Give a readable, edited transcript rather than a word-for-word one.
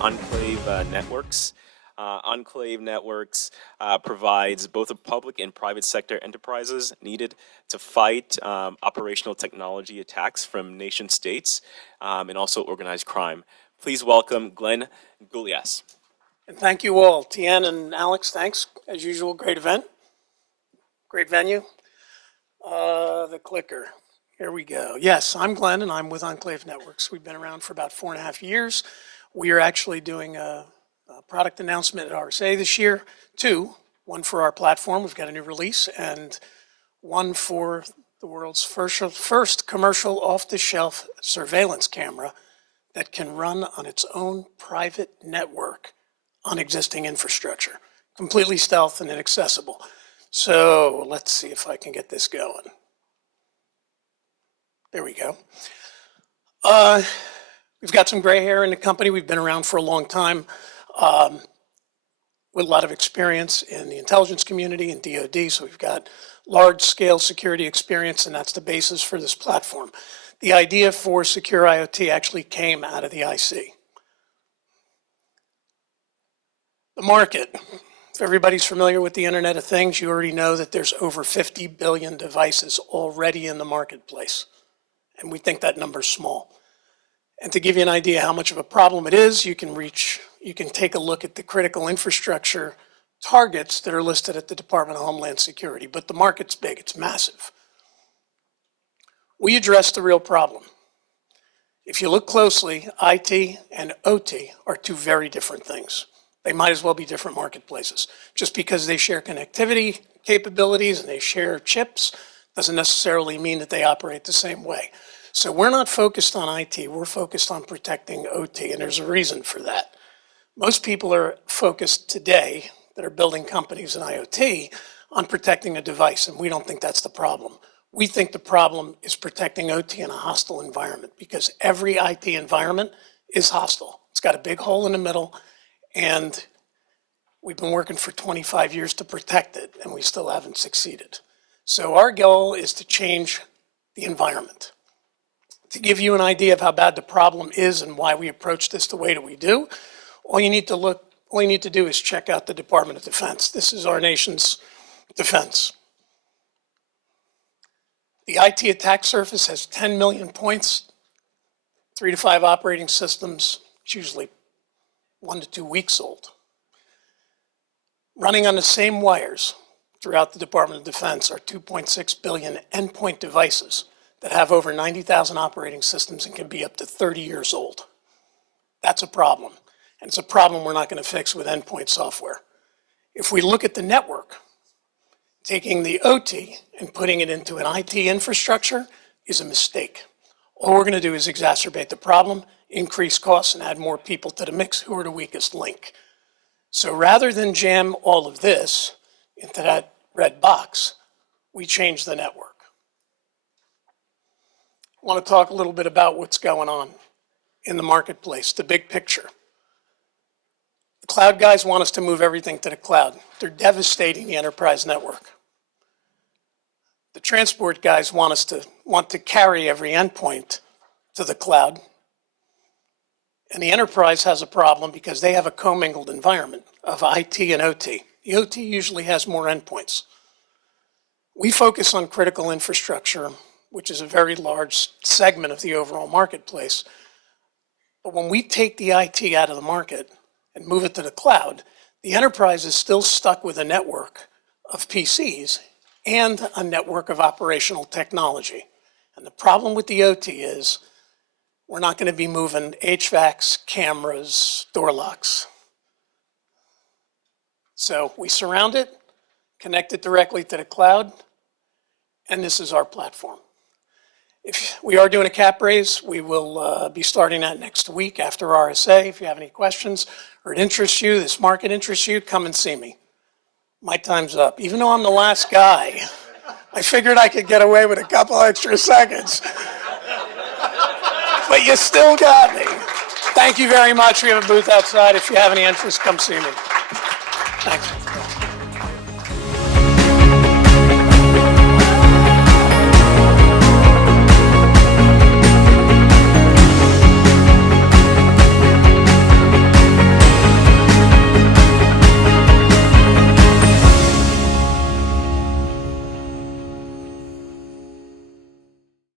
Onclave Networks. Onclave Networks provides both the public and private sector enterprises needed to fight operational technology attacks from nation states and also organized crime. Please welcome Glen and Gulyas. And thank you all. Tian and Alex, thanks. As usual, great event. Great venue. The clicker. Here we go. Yes, I'm Glen, and I'm with Onclave Networks. We've been around for about 4.5 years. We are actually doing a product announcement at RSA this year. One for our platform. We've got a new release, and one for the world's first commercial off-the-shelf surveillance camera that can run on its own private network on existing infrastructure. Completely stealth and inaccessible. So let's see if I can get this going. There we go. We've got some gray hair in the company. We've been around for a long time with a lot of experience in the intelligence community and DoD. So we've got large-scale security experience, and that's the basis for this platform. The idea for Secure IoT actually came out of the IC. The market. If everybody's familiar with the Internet of Things, you already know that there's over 50 billion devices already in the marketplace. And we think that number's small. And to give you an idea how much of a problem it is, you can take a look at the critical infrastructure targets that are listed at the Department of Homeland Security. But the market's big, it's massive. We address the real problem. If you look closely, IT and OT are two very different things. They might as well be different marketplaces. Just because they share connectivity capabilities and they share chips doesn't necessarily mean that they operate the same way. So we're not focused on IT, we're focused on protecting OT, and there's a reason for that. Most people are focused today that are building companies in IoT on protecting a device, and we don't think that's the problem. We think the problem is protecting OT in a hostile environment, because every IT environment is hostile. It's got a big hole in the middle, and we've been working for 25 years to protect it, and we still haven't succeeded. So our goal is to change the environment. To give you an idea of how bad the problem is and why we approach this the way that we do, all you need to do is check out the Department of Defense. This is our nation's defense. The IT attack surface has 10 million points, 3 to 5 operating systems. It's usually 1 to 2 weeks old. Running on the same wires throughout the Department of Defense are 2.6 billion endpoint devices that have over 90,000 operating systems and can be up to 30 years old. That's a problem, and it's a problem we're not going to fix with endpoint software. If we look at the network, taking the OT and putting it into an IT infrastructure is a mistake. All we're going to do is exacerbate the problem, increase costs, and add more people to the mix who are the weakest link. So rather than jam all of this into that red box, we change the network. I want to talk a little bit about what's going on in the marketplace, the big picture. The cloud guys want us to move everything to the cloud. They're devastating the enterprise network. The transport guys want to carry every endpoint to the cloud. And the enterprise has a problem because they have a commingled environment of IT and OT. The OT usually has more endpoints. We focus on critical infrastructure, which is a very large segment of the overall marketplace. But when we take the IT out of the market and move it to the cloud, the enterprise is still stuck with a network of PCs and a network of operational technology. And the problem with the OT is we're not going to be moving HVACs, cameras, door locks. So we surround it, connect it directly to the cloud, and this is our platform. If we are doing a cap raise, we will be starting that next week after RSA. If you have any questions or it interests you, this market interests you, come and see me. My time's up. Even though I'm the last guy, I figured I could get away with a couple extra seconds. But you still got me. Thank you very much. We have a booth outside. If you have any interest, come see me. Thanks.